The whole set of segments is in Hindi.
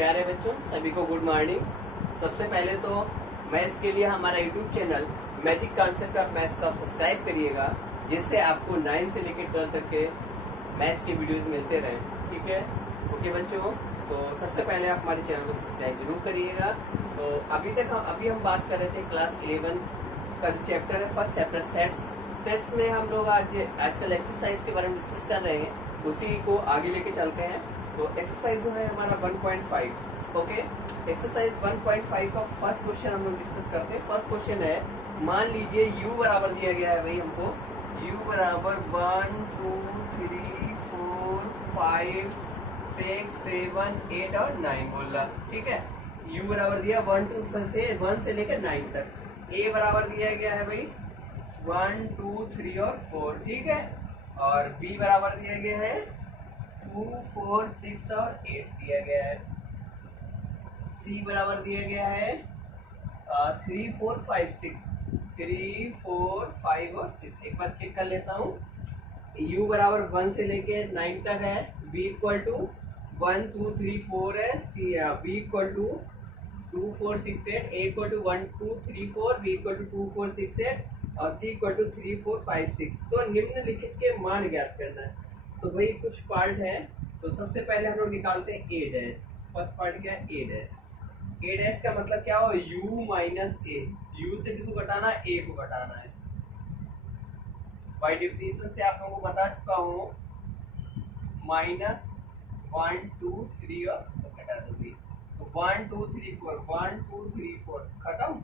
प्यारे बच्चों सभी को गुड मॉर्निंग। सबसे पहले तो मैथ्स के लिए हमारा YouTube channel magic concept of maths को आप सब्सक्राइब करिएगा, जिससे आपको 9 से लेकर 12 तक के मैथ्स के वीडियोस मिलते रहें। ठीक है, ओके बच्चों। तो सबसे पहले आप हमारे चैनल को सब्सक्राइब जरूर करिएगा। तो अभी हम बात कर रहे थे क्लास 11 का जो चैप्टर है, फर्स्ट चैप्टर सेट्स में हम लोग आजकल एक्सरसाइज के बारे में डिस्कस कर रहे हैं, उसी को आगे लेके चलते हैं। तो एक्सरसाइज जो है हमारा 1.5, ओके। एक्सरसाइज 1.5 का फर्स्ट क्वेश्चन हम लोग डिस्कस करते हैं। फर्स्ट क्वेश्चन है, मान लीजिए u बराबर दिया गया है भाई हमको, u बराबर 1 2 3 4 5 6 7 8 और 9 बोल रहा। ठीक है, u बराबर दिया 1 से लेकर 9 तक। a बराबर दिया गया है भाई 1 2 3 और 4। ठीक है, और b बराबर दिया गया है 2 4 6 और 8 दिया गया है। c बराबर दिया गया है 3 4 5 6 3 4 5 और 6। एक बार चेक कर लेता हूँ। u बराबर 1 से लेके 9 तक है, b इक्वल टू 1 2 3 4 है, b equal to 2 4 6 8, a equal to 1 2 3 4, b equal to 2 4 6 8 और c इक्वल टू 3 4 5 6। तो निम्नलिखित के मान ज्ञात करना है। तो भाई कुछ पार्ट है, तो सबसे पहले हम लोग निकालते हैं a डैश। फर्स्ट पार्ट क्या है, a डैश। a डैश का मतलब क्या हो, u माइनस a। u से किसको घटाना है, a को घटाना है। बाय डेफिनेशन से आप लोगों को बता चुका हूँ, माइनस 1 2 3 और 4 घटा दो भाई। तो 1 2 3 4 1 2 3 4 खत्म,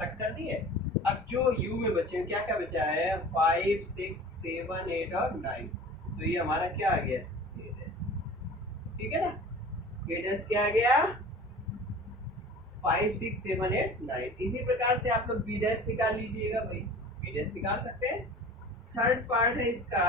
कट कर दिए। अब जो u में बचे क्या क्या बचा है, 5 6 7 8 और 9। तो ये हमारा क्या आ गया, a डैश। ठीक है ना, a डैश क्या आ गया, 5 6 7 8 9। इसी प्रकार से आप लोग b डैश निकाल लीजिएगा भाई, b डैश निकाल सकते हैं। थर्ड पार्ट है इसका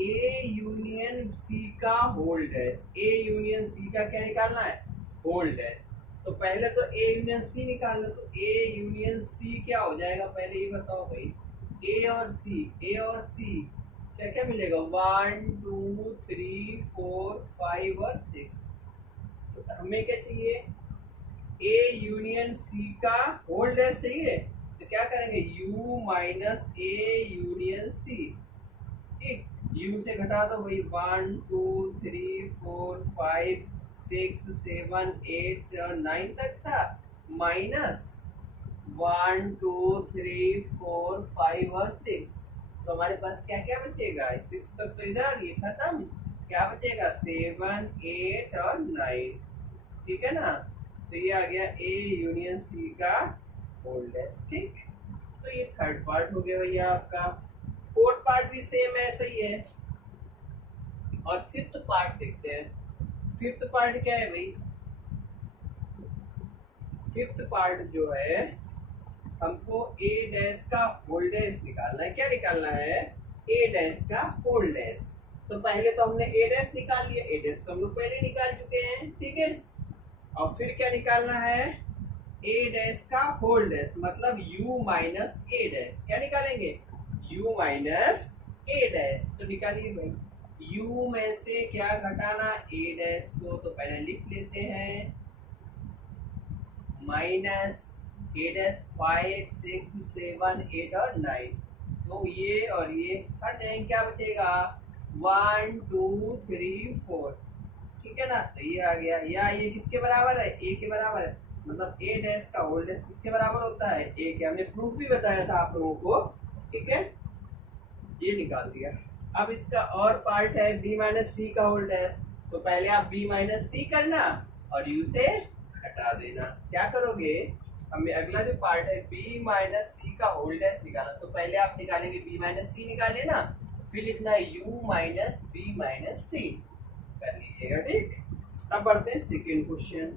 a यूनियन c का whole dash. a union c का क्या निकालना है, होल डैश। तो पहले तो a यूनियन c निकालना, तो a यूनियन c क्या हो जाएगा, पहले ये बताओ भाई। a और c क्या क्या मिलेगा, 1 2 3 4 5 और 6। तो हमें क्या चाहिए, a यूनियन c का होल डैश चाहिए। तो क्या करेंगे, u minus a union c। ठीक, u से घटा दो भाई, 1 2 3 4 5 6 7 8 और 9 तक था, माइनस 1 2 3 4 5 और 6। तो हमारे पास क्या क्या बचेगा, 6 तक तो इधर, ये खत्म। क्या बचेगा, 7 8 और 9। ठीक है ना, तो ये आ गया a यूनियन c का होल डैश। ठीक, तो ये थर्ड पार्ट हो गया भैया आपका। फोर्थ पार्ट भी सेम ऐसा ही है। और फिफ्थ पार्ट देखते हैं। फिफ्थ पार्ट क्या है भाई, फिफ्थ पार्ट जो है हमको a डैश का होल डैश निकालना है। क्या निकालना है, a डैश का होल डैश। तो पहले तो हमने a डैश निकाल लिया, a डैश तो हम लोग पहले निकाल चुके हैं। ठीक है, और फिर क्या निकालना है, a डैश का होल डैश, मतलब u माइनस a डैश। क्या निकालेंगे, u माइनस a डैश। तो निकालिए भाई, u में से क्या घटाना, a डैश को। तो पहले लिख लेते हैं, माइनस a डैश 5 6 7 8 और 9। तो ये और ये हट जाएंगे, क्या बचेगा, 1 2 3 4। ठीक है ना, तो ये आ गया, या ये किसके बराबर है, a के बराबर है। मतलब a डैश का होल डैश किसके बराबर होता है, a के। हमने प्रूफ भी बताया था आप लोगों को। ठीक है, ये निकाल दिया। अब इसका और पार्ट है b माइनस c का होल डैश। तो पहले आप b माइनस c करना और u से घटा देना। क्या करोगे, हमें अगला जो पार्ट है b माइनस c का होल डैश निकालना। तो पहले आप निकालेंगे b माइनस c निकाले ना, फिर लिखना है u minus b minus c कर लीजिएगा। ठीक, अब बढ़ते हैं सेकेंड क्वेश्चन।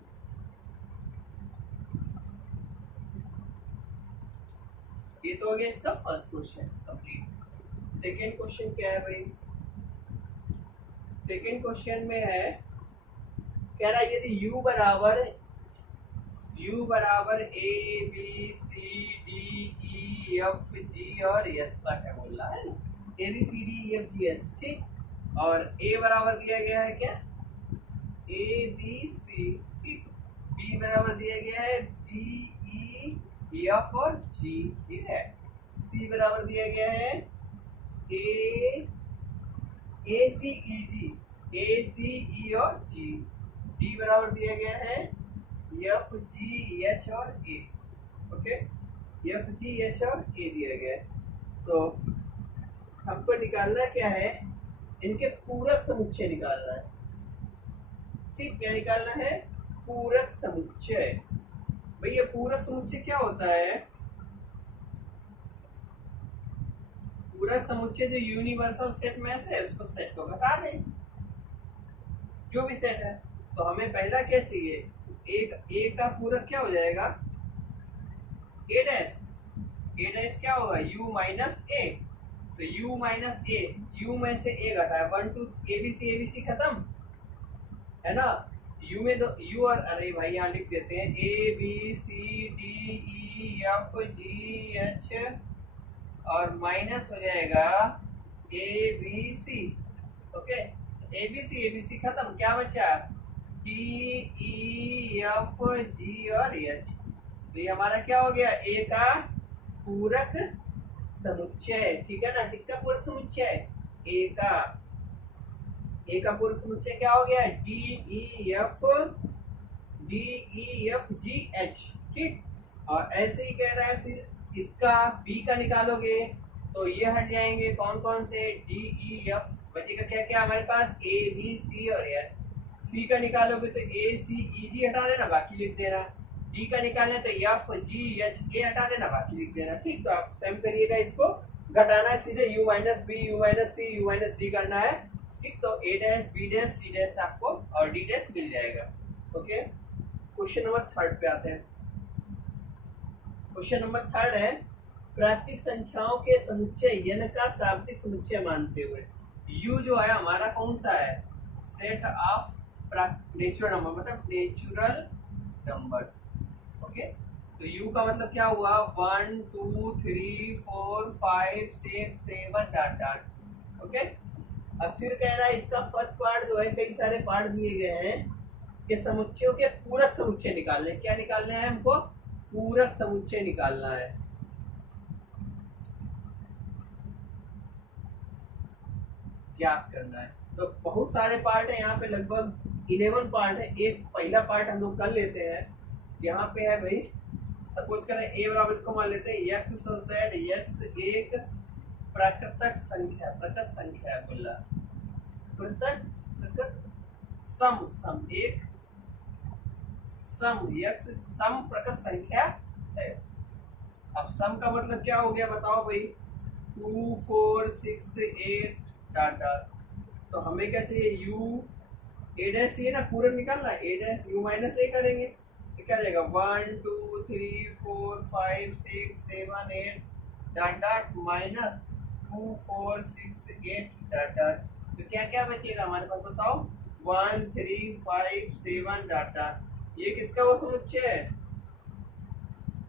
ये तो हो गया इसका first question complete. Second question क्या है भाई, सेकेंड क्वेश्चन में है, कह रहा है यदि u बराबर a b c d e f g और s तक है, बोल रहा है ना, a b c d e f g s। ठीक, और a बराबर दिया गया है क्या, ए बी सी, ठीक। बी बराबर दिया गया है डी ई एफ और जी, ठीक है। सी बराबर दिया गया है ए सी ई जी, ए सी ई और जी। डी बराबर दिया गया है एफ जी एच और ए, ओके। एफ जी एच और ए दिया गया है। तो हमको निकालना क्या है, इनके पूरक समुच्चय निकालना है, ठीक। क्या निकालना है, पूरक समुच्चय। भैया पूरक समुच्चय क्या होता है, पूरक समुच्चय जो यूनिवर्सल सेट में से उसको सेट को घटा दें, जो भी सेट है। तो हमें पहला क्या चाहिए, एक का पूरक क्या हो जाएगा, ए डैश। ए डैश क्या होगा, यू माइनस ए। तो u माइनस ए, यू में से ए घटाया, 1 2 एबीसी खत्म है ना। u में दो u और, अरे भाई यहाँ लिख देते हैं A B C D E F G H और माइनस हो जाएगा A B C, okay. A B C खत्म, क्या बचा डी ई एफ जी और एच। तो ये हमारा क्या हो गया, ए का पूरक समुच्चय, ठीक है ना। किसका पूरक समुच्चय, ए का पूरक समुच्चय क्या हो गया, D E F G H, ठीक। और ऐसे ही कह रहा है फिर इसका बी का निकालोगे तो ये हट जाएंगे, कौन कौन से, डी ई एफ, बचेगा क्या क्या हमारे पास, ए बी सी और एच। सी का निकालोगे तो ए सी ई जी हटा देना, बाकी लिख देना। डी का निकालना तो एफ जी एच ए हटा देना, बाकी लिख देना, ठीक। तो आप सेम करिएगा, इसको घटाना है सीधे U minus B, U minus C, U minus D करना है, ठीक। तो A dash B dash C dash आपको और डी डैश मिल जाएगा, ओके। क्वेश्चन नंबर 3 पे आते हैं। क्वेश्चन नंबर 3 है, प्राकृतिक संख्याओं के समुच्चय n का शाब्दिक समुच्चय मानते हुए। u जो है हमारा कौन सा है, सेट ऑफ नेचुरल नंबर, मतलब नेचुरल नंबर्स, ओके। तो u का मतलब क्या हुआ, 1 2 3 4 5 6 7 डॉट डॉट, ओके। अब फिर कह रहा है इसका फर्स्ट पार्ट जो है, कई सारे पार्ट दिए गए हैं कि समुच्चयों के पूरक समुच्चय निकालने। क्या निकालना है हमको, पूरक समुच्चय निकालना है। ज्ञात करना है। तो बहुत सारे पार्ट है यहाँ पे, लगभग 11 पार्ट है। एक पहला पार्ट हम लोग कर लेते हैं। यहाँ पे है भाई, सपोज करें ए बराबर, इसको मान लेते हैं x सच दैट x एक प्राकृतिक संख्या, प्रकट संख्या है, बोला प्रकट सम एक सम, x सम प्रकट संख्या है। अब सम का मतलब क्या हो गया बताओ भाई, 2 4 6 8 डॉट डॉट। तो हमें क्या चाहिए, u ए डैश, ये ना पूरा निकालना, ए डैश u माइनस ए करेंगे तो क्या जाएगा, 1 2 3 4 5 6 7 8 dot dot minus 2 4 6 8 dot dot. तो क्या क्या बचेगा हमारे पास बताओ, 1 3 5 7 डॉट डॉट। ये किसका वो समुच्चय है,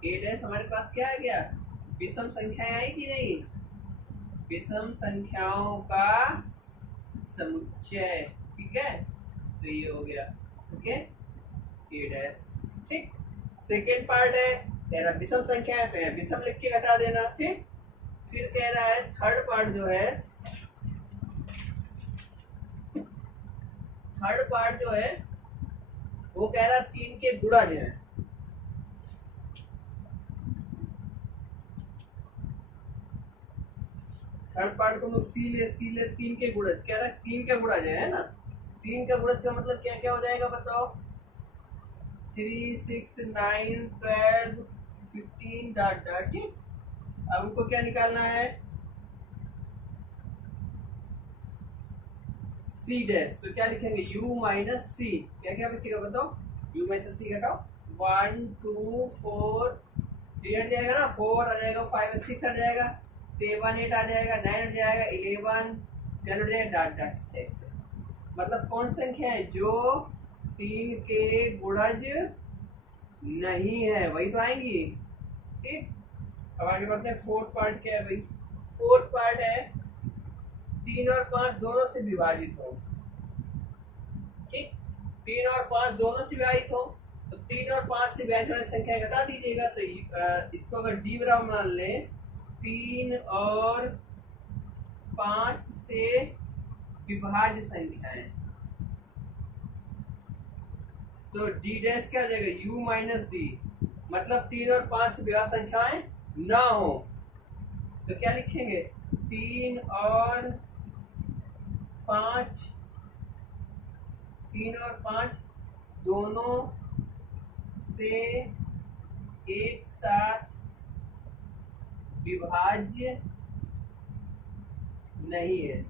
ए डैश हमारे पास क्या आ गया, विषम संख्याएं आई कि नहीं, विषम संख्याओं का समुच्चय, ठीक है। तो ये हो गया, ओके, ए डैश, ठीक। सेकेंड पार्ट है, कह रहा विषम संख्या है तो विषम लिख के घटा देना, ठीक। फिर कह रहा है थर्ड पार्ट जो है, थर्ड पार्ट जो है वो कह रहा 3 के गुणज है। थर्ड पार्ट को सी ले 3 के गुणज, कह रहा 3 का गुणज है ना। 3 का गुणज का मतलब क्या क्या हो जाएगा बताओ, 3 6 9 12 15 डॉट डॉट, ठीक। अब उनको क्या निकालना है, सी डैश। तो क्या लिखेंगे, u माइनस सी, क्या क्या बचेगा बताओ, u में से c घटाओ, 1 2 4 3 हट जाएगा ना, 4 आ जाएगा, 5 6 हट जाएगा, 7 8 आ जाएगा, 9 हट जाएगा, 11 10 हट जाएगा, डॉट डॉट टाइप से। मतलब कौन संख्या है जो 3 के गुणज नहीं है, वही तो आएंगी, ठीक। अब आगे बढ़ते हैं, फोर्थ पार्ट क्या है भाई, फोर्थ पार्ट है 3 और 5 दोनों से विभाजित हो, ठीक। 3 और 5 दोनों से विभाजित हो, तो 3 और 5 से विभाजित वाली संख्या घटा दीजिएगा। तो इसको अगर डी बराबर मान लें 3 और 5 से विभाज्य संख्याएं, तो डी डैश क्या हो जाएगा, यू माइनस डी। मतलब 3 और 5 से विभाज्य संख्याएं ना हो तो क्या लिखेंगे, 3 और 5 दोनों से एक साथ विभाज्य नहीं है।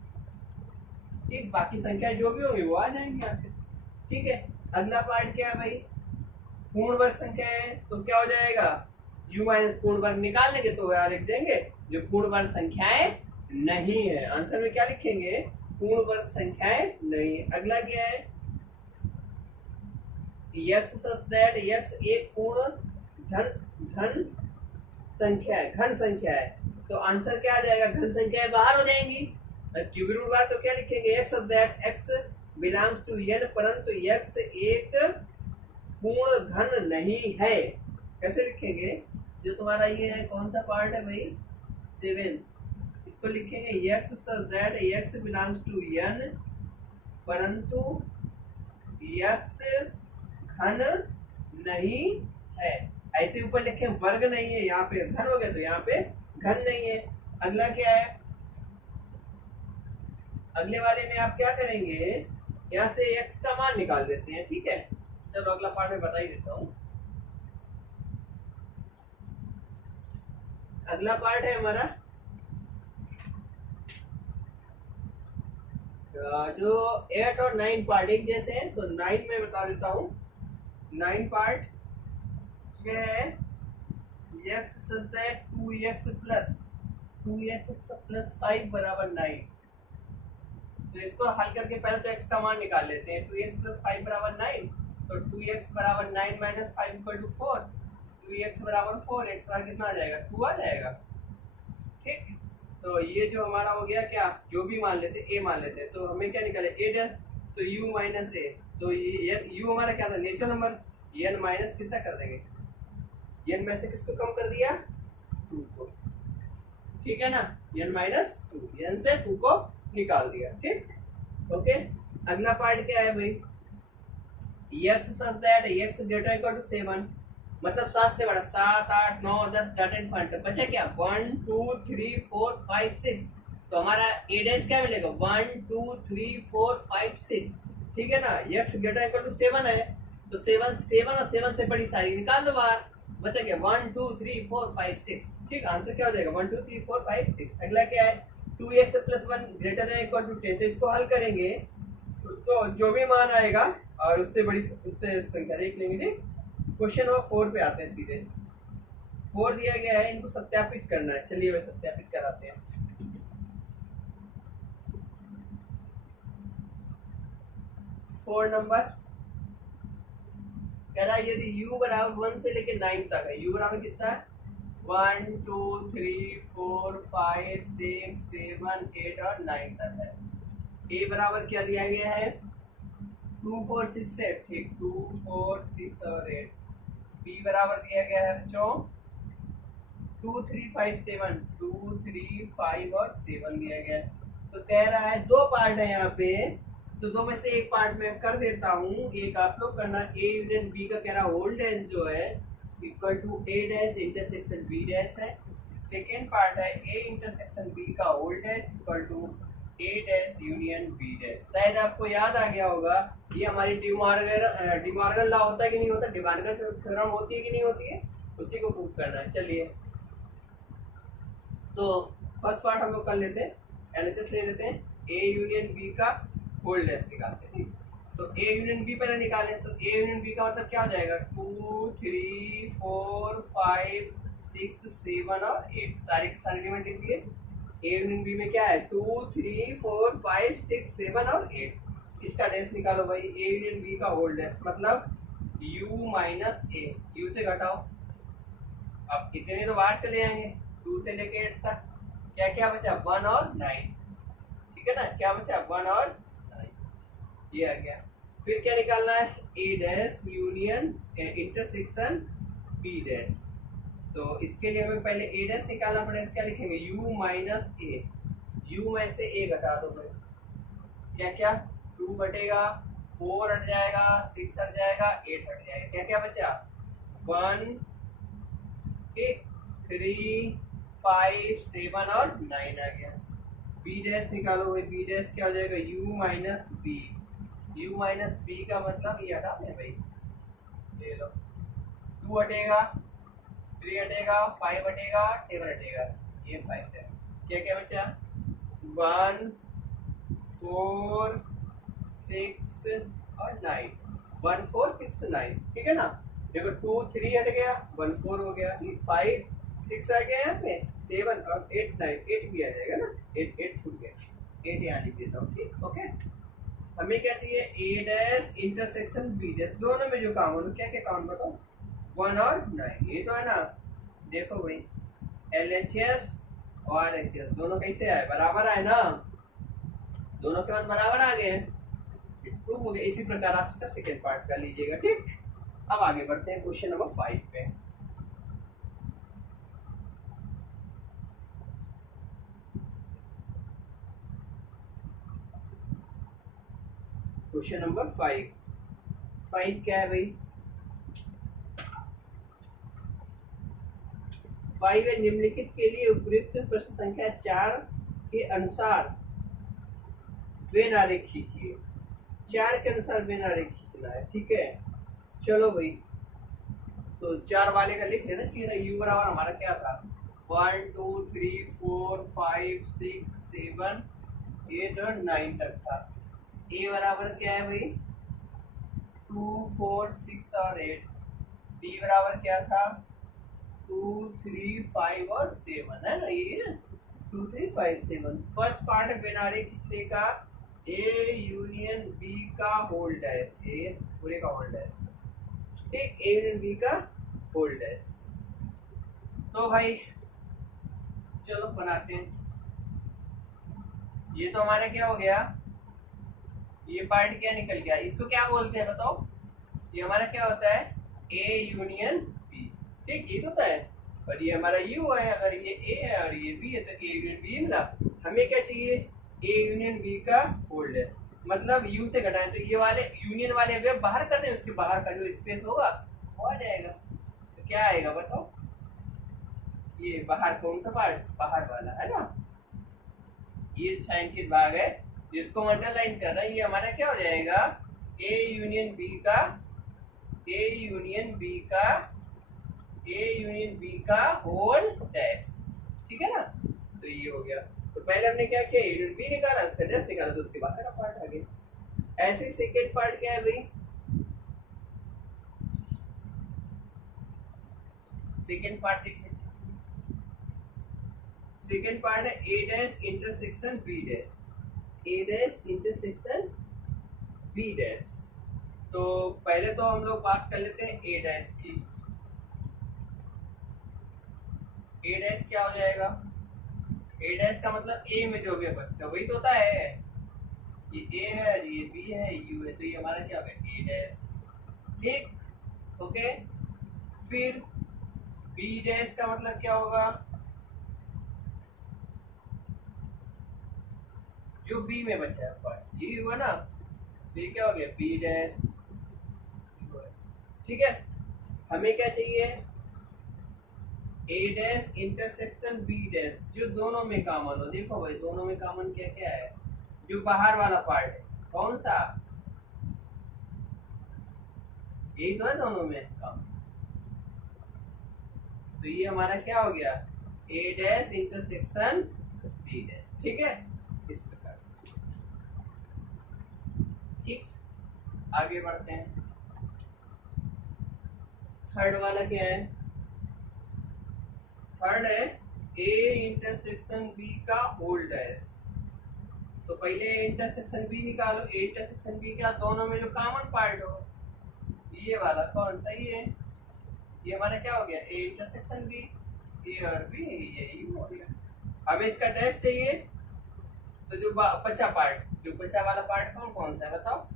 ठीक, बाकी संख्या जो भी होंगी वो आ जाएंगी यहाँ पे। ठीक है, अगला पार्ट क्या है भाई, पूर्ण वर्ग संख्या है, तो क्या हो जाएगा, u माइनस पूर्ण वर्ग निकाल लेंगे तो यहाँ लिख देंगे जो पूर्ण वर्ग संख्याएं नहीं है। आंसर में क्या लिखेंगे, पूर्ण वर्ग संख्याएं नहीं है। अगला क्या है, x such that x एक पूर्ण धन संख्या है, घन संख्या है, तो आंसर क्या आ जाएगा, घन संख्याएं बाहर हो जाएंगी। क्यूबिक रूट बार तो क्या लिखेंगे, x such that x belongs to n, परंतु x एक पूर्ण घन नहीं है। कैसे लिखेंगे, जो तुम्हारा ये है कौन सा पार्ट है भाई, 7, इसको लिखेंगे x such that x belongs to n, परंतु x घन नहीं है। ऐसे ऊपर लिखे वर्ग नहीं है, यहाँ पे घन हो गया तो यहाँ पे घन नहीं है। अगला क्या है, अगले वाले में आप क्या करेंगे, यहाँ से x का मान निकाल देते हैं। ठीक है, चलो अगला पार्ट में बता ही देता हूँ। अगला पार्ट है हमारा जो 8 और 9 पार्ट एक जैसे हैं, तो 9 में बता देता हूँ। 9 पार्ट क्या है, x सत्ता है 2x प्लस 5 बराबर 9। तो इसको हल करके पहले तो x का मान निकाल लेते हैं। 2x प्लस 5 बराबर 9, तो 2x बराबर 9 माइनस 5 इक्वल टू 4। 2x बराबर 4, x बराबर कितना आ जाएगा, 2 आ जाएगा। ठीक, तो ये जो हमारा हो गया क्या, जो भी मान लेते a मान लेते हैं, तो हमें क्या निकाले a डैश, तो u माइनस a, तो ये u हमारा क्या था, नेचुरल नंबर, n माइनस कितना कर देंगे, n में से किसको कम कर दिया, 2 को। ठीक है ना, n माइनस 2, n से 2 को निकाल दिया। ठीक, ओके। अगला पार्ट क्या है भाई, x such that x greater equal to 7, मतलब 7 से बड़ा, 7 8 9 10 डॉट एंड पॉइंट, बचा क्या 1 2 3 4 5 6, तो हमारा a डैश क्या मिलेगा, 1 2 3 4 5 6। ठीक है ना, x greater equal to 7 है, तो 7 और 7 से बड़ी सारी निकाल दो बाहर, बचा क्या 1 2 3 4 5 6। ठीक, आंसर क्या हो जाएगा 1 2 3 4 5 6। अगला क्या है, 2x plus 1 greater than equal to 10, तो इसको हल करेंगे तो जो भी मान आएगा और उससे बड़ी उससे संख्या देख लेंगे। ठीक, क्वेश्चन नंबर 4 पे आते हैं सीधे। 4 दिया गया है, इनको सत्यापित करना है। चलिए वे सत्यापित कराते हैं। 4 नंबर कह रहा है यदि u बराबर 1 से लेके 9 तक है, u बराबर कितना है 1 2 3 4 5 6 7 8 और 9 तक है। a बराबर क्या दिया गया है 2 4 6 8, ठीक 2 4 6 और 8। b बराबर दिया गया है बच्चों 2 3 5 7, 2 3 5 और 7 दिया गया है। तो कह रहा है दो पार्ट है यहाँ पे, तो दो में से एक पार्ट में कर देता हूँ, एक आप लोग करना। a यूनियन b का कह रहा होल डैश जो है equal to a dash intersection b dash है। सेकेंड पार्ट है a इंटरसेक्शन b का whole dash equal to a dash union b dash. शायद आपको याद आ गया होगा, ये हमारी डिमॉर्गन लॉ होता है कि नहीं होता, डिमॉर्गन थ्योरम होती है कि नहीं होती है, उसी को प्रूव करना है। चलिए तो फर्स्ट पार्ट हम लोग कर लेते हैं, एलएचएस ले लेते हैं। a यूनियन b का होल डैश निकालते हैं। तो a यूनियन b पहले निकालें, तो a यूनियन b का मतलब क्या हो जाएगा 2 3 4 5 6 7 और 8, सारे के सारे एलिमेंट लिख दिए। a यूनियन b में क्या है 2 3 4 5 6 7 और 8। इसका डैश निकालो भाई, a यूनियन b का होल डैश मतलब u माइनस a, u से घटाओ। अब कितने तो बाहर चले जाएंगे 2 से लेके 8 तक, क्या क्या बचा 1 और 9। ठीक है ना, क्या बचा 1 और 9, ये आ गया। फिर क्या निकालना है, A dash union intersection B dash. तो इसके लिए हमें पहले ए डैश निकालना पड़ेगा। क्या लिखेंगे, यू माइनस ए, यू में से ए घटा दो भाई, क्या क्या 2 बटेगा 4 हट जाएगा, 6 हट जाएगा, 8 हट जाएगा, क्या क्या बचा 1 3 5 7 और 9 आ गया। बी डैश निकालो भाई, बी डैश क्या हो जाएगा, u minus B, u minus B का मतलब ये हटा दें भाई, ले लो 2 हटेगा, 3 हटेगा, 5 हटेगा, 7 हटेगा, ये 5 है, क्या क्या बचा 1 4 6 और 9, 1 4 6 9, ठीक है ना। देखो 2 3 हट गया, 1 4 हो गया, 5 6 आ गया, यहाँ पे 7 और 8 9, 8 भी आ जाएगा ना, 8 छूट गया, 8 यहाँ लिख देता हूँ, ठीक ओके। हमें क्या चाहिए, ए डैश इंटरसेक्शन बी डैश, दोनों में जो काम हो, क्या क्या काम बताओ 1 और 9, ये तो है ना। देखो भाई LHS और RHS दोनों कैसे आए, बराबर आए ना, दोनों के बाद बराबर आ गए, प्रूव हो गया। इसी प्रकार आप इसका सेकेंड पार्ट कर लीजिएगा, ठीक। अब आगे बढ़ते हैं क्वेश्चन नंबर 5 पे। क्वेश्चन नंबर 5 क्या है भाई, 5 है, निम्नलिखित के लिए उपयुक्त प्रश्न संख्या 4 के अनुसार वेन आरेख खींचिए। 4 के अनुसार वेन आरेख खींचना है, ठीक है। चलो भाई, तो 4 वाले का लिख लेना चाहिए था, u बराबर हमारा क्या था 1 2 3 4 5 6 7 8 और 9 तक था। a बराबर क्या है भाई 2 4 6 और 8, b बराबर क्या था 2 3 5 और 7 है ना, ये 2 3 5 7। फर्स्ट पार्ट है वेन आरेख खींचने का, ए यूनियन बी का होल डैश, ए पूरे का होल डैश, ठीक, ए यूनियन बी का होल डैश। तो भाई चलो बनाते हैं, ये तो हमारा क्या हो गया, ये पार्ट क्या निकल गया, इसको क्या बोलते हैं बताओ, ये हमारा क्या होता है ए यूनियन बी, ठीक, ये होता है। और ये हमारा यू है, अगर ये ए है और ये बी है तो ए यूनियन बी मिला। हमें क्या चाहिए, ए यूनियन बी का होल्ड है, मतलब यू से घटाएं तो ये वाले यूनियन वाले वेव बाहर कर दें, उसके बाहर का जो स्पेस होगा वो आ जाएगा। तो क्या आएगा बताओ, ये बाहर कौन सा पार्ट, बाहर वाला है ना, ये छायांकित भाग है जिसको अंडरलाइन करना, ये हमारा क्या हो जाएगा ए यूनियन बी का, ए यूनियन बी का, ए यूनियन बी का होल डैश, ठीक है ना। तो ये हो गया, तो पहले हमने क्या किया, ए यूनियन बी निकाला, इसका डैश निकाला, तो उसके बाद का पार्ट आ गया। ऐसे सेकेंड पार्ट क्या है भाई, सेकेंड पार्ट लिखिए, सेकेंड पार्ट है A dash intersection B dash, A dash intersection B dash. तो पहले तो हम लोग बात कर लेते हैं ए डैश की। ए डैश क्या हो जाएगा, ए डैश का मतलब ए में जो भी बचता है वही तो होता है, ये ए है, ये बी है, यू है, तो ये हमारा क्या हो गया ए डैश, ठीक ओके। फिर बी डैश का मतलब क्या होगा, जो बी में बचा है पार्ट, ये हुआ ना, ये क्या हो गया बी डैश, ठीक है। हमें क्या चाहिए, ए डैश इंटरसेक्शन बी डैश, जो दोनों में कॉमन हो। देखो भाई दोनों में कॉमन क्या क्या है, जो बाहर वाला पार्ट है कौन सा, यही तो है दोनों में कॉमन। तो ये हमारा क्या हो गया ए डैश इंटरसेक्शन बी डैश, ठीक है, इस प्रकार से, ठीक। आगे बढ़ते हैं, थर्ड वाला क्या है, थर्ड है ए इंटरसेक्शन बी का होल डैश। तो पहले इंटरसेक्शन बी निकालो, ए इंटरसेक्शन बी का दोनों में जो कॉमन पार्ट हो, ये वाला कौन सा, ये हमारा क्या हो गया ए इंटरसेक्शन बी, ए और बी, ये हो गया। हमें इसका डैश चाहिए, तो जो बचा पार्ट, जो बचा वाला पार्ट कौन कौन सा है बताओ,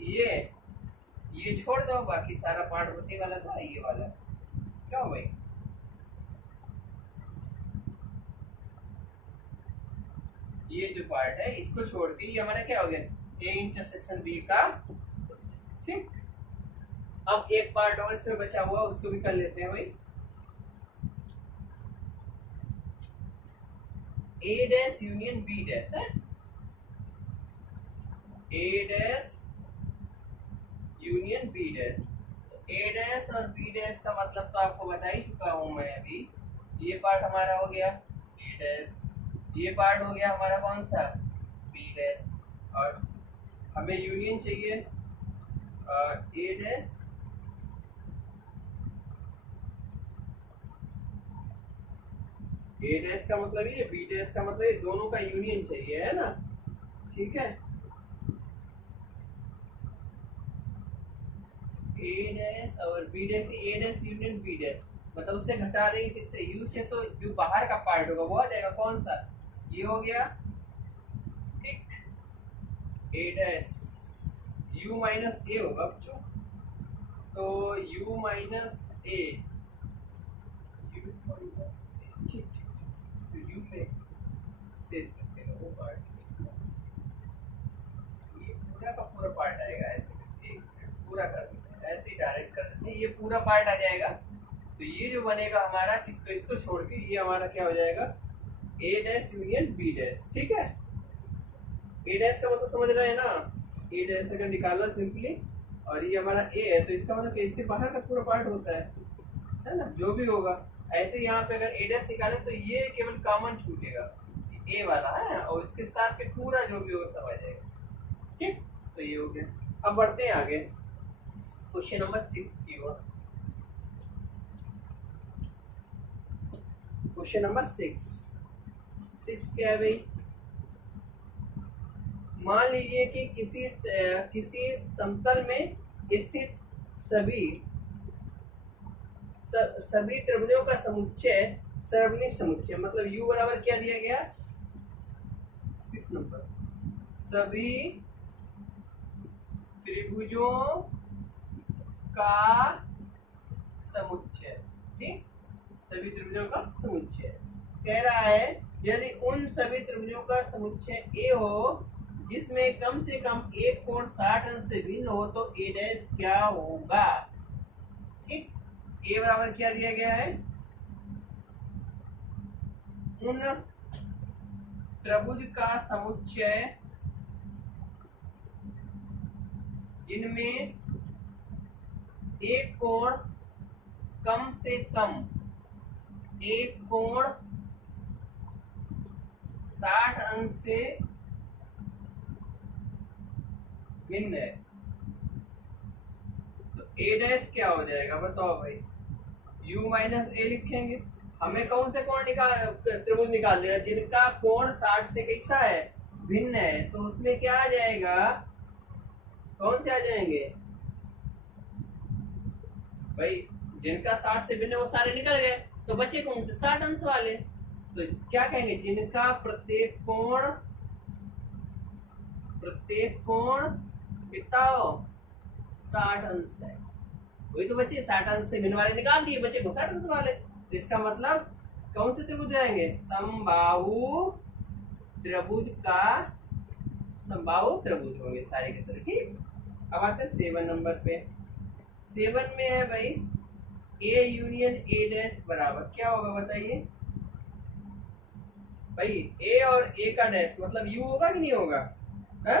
ये छोड़ दो, बाकी सारा पार्ट बचे वाला था ये वाला। क्या हो भाई, ये जो पार्ट है इसको छोड़ के ये हमारा क्या हो गया, ए इंटरसेक्शन बी का। ठीक, अब एक पार्ट और इसमें बचा हुआ उसको भी कर लेते हैं भाई। ए डैश यूनियन बी डैश है, A dash union B dash. A dash और बी डैश का मतलब तो आपको बता ही चुका हूं मैं अभी। ये पार्ट हमारा हो गया ए डैश, ये पार्ट हो गया हमारा कौन सा, बी डैश, और हमें यूनियन चाहिए ए डैश ए डैश का मतलब ये, बी डैश का मतलब ये, दोनों का यूनियन चाहिए, है ना। ठीक है, ए डैश और बी डैश, ए डैश यूनियन बी डैश, मतलब उससे घटा देंगे किससे, यू से, तो जो बाहर का पार्ट होगा वो आ जाएगा कौन सा, ये हो गया। ठीक, ए डैश यू माइनस ए होगा बच्चों, तो यू माइनस ए, यू में से इसमें से वो पार्ट, ये पूरा का पूरा पार्ट आएगा, ऐसे पूरा कर देते हैं, ऐसे ही डायरेक्ट कर देते हैं, ये पूरा पार्ट आ जाएगा। तो ये जो बनेगा हमारा, किसको, इसको छोड़ के ये हमारा क्या हो जाएगा, ए डैश यूनियन बी डैश। ठीक है, ए डैश का मतलब समझ रहे हैं ना, ए डैश अगर निकालना सिंपली, और ये हमारा ए है तो इसका मतलब इसके बाहर का पूरा पार्ट होता है ना, जो भी होगा। ऐसे यहाँ पे अगर ए डैश निकाले तो ये केवल कॉमन छूटेगा, ए वाला है, और इसके साथ के पूरा जो भी होगा सब आ जाएगा। ठीक, तो ये हो गया। अब बढ़ते हैं आगे क्वेश्चन नंबर 6 की ओर। क्वेश्चन नंबर 6 क्या है भाई, मान लीजिए कि किसी समतल में स्थित सभी त्रिभुजों का समुच्चय सर्वनिष्ठ समुच्चय, मतलब u बराबर क्या दिया गया, 6 नंबर, सभी त्रिभुजों का समुच्चय। ठीक, सभी त्रिभुजों का समुच्चय कह रहा है, यदि उन सभी त्रिभुजों का समुच्चय ए हो जिसमें कम से कम एक कोण 60 अंश से भिन्न हो तो ए डैश क्या होगा। ठीक, ए बराबर क्या दिया गया है, उन त्रिभुज का समुच्चय जिनमें एक कोण कम से कम, एक कोण 60 अंश से भिन्न है, तो ए डैश क्या हो जाएगा बताओ भाई, u माइनस ए लिखेंगे। हमें कौन से कोण त्रिभुज निकाल देना जिनका कोण 60 से कैसा है, भिन्न है, तो उसमें क्या आ जाएगा, कौन से आ जाएंगे भाई, जिनका 60 से भिन्न वो सारे निकल गए, तो बचे कौन से, 60 अंश वाले। तो क्या कहेंगे, जिनका प्रत्येक कोण कितना हो, 60 अंश है, वही तो बचे, 60 अंश से भिन्न वाले निकाल दिए, बचे 60 अंश वाले। तो इसका मतलब कौन से त्रिभुज आएंगे, समबाहु त्रिभुज होंगे सारे के सारे। ठीक, अब आते हैं 7 नंबर पे। 7 में है भाई, ए यूनियन ए डैश बराबर क्या होगा बताइए भाई, ए और ए का डैश मतलब यू होगा कि नहीं होगा, है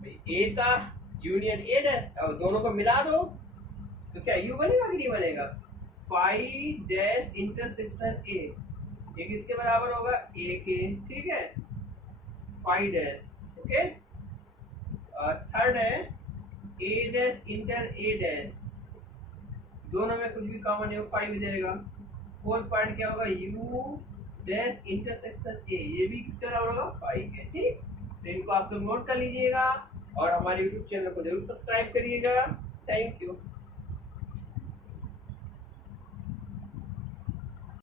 भाई, ए का यूनियन ए डैश, और दोनों को मिला दो तो क्या यू बनेगा कि नहीं बनेगा, फाइव डैश इंटरसेक्शन ए, ये किसके बराबर होगा, ए के। ठीक है, फाइव डैश, ओके। और थर्ड है A dash inter A dash, दोनों में कुछ भी कॉमन है, 5 हो जाएगा। फोर्थ पॉइंट क्या होगा, यू डैश इंटरसेक्शन ए, ये भी किसके बराबर होगा, 5 के। ठीक, तो इनको आप लोग नोट कर लीजिएगा और हमारे यूट्यूब चैनल को जरूर सब्सक्राइब करिएगा। Thank you.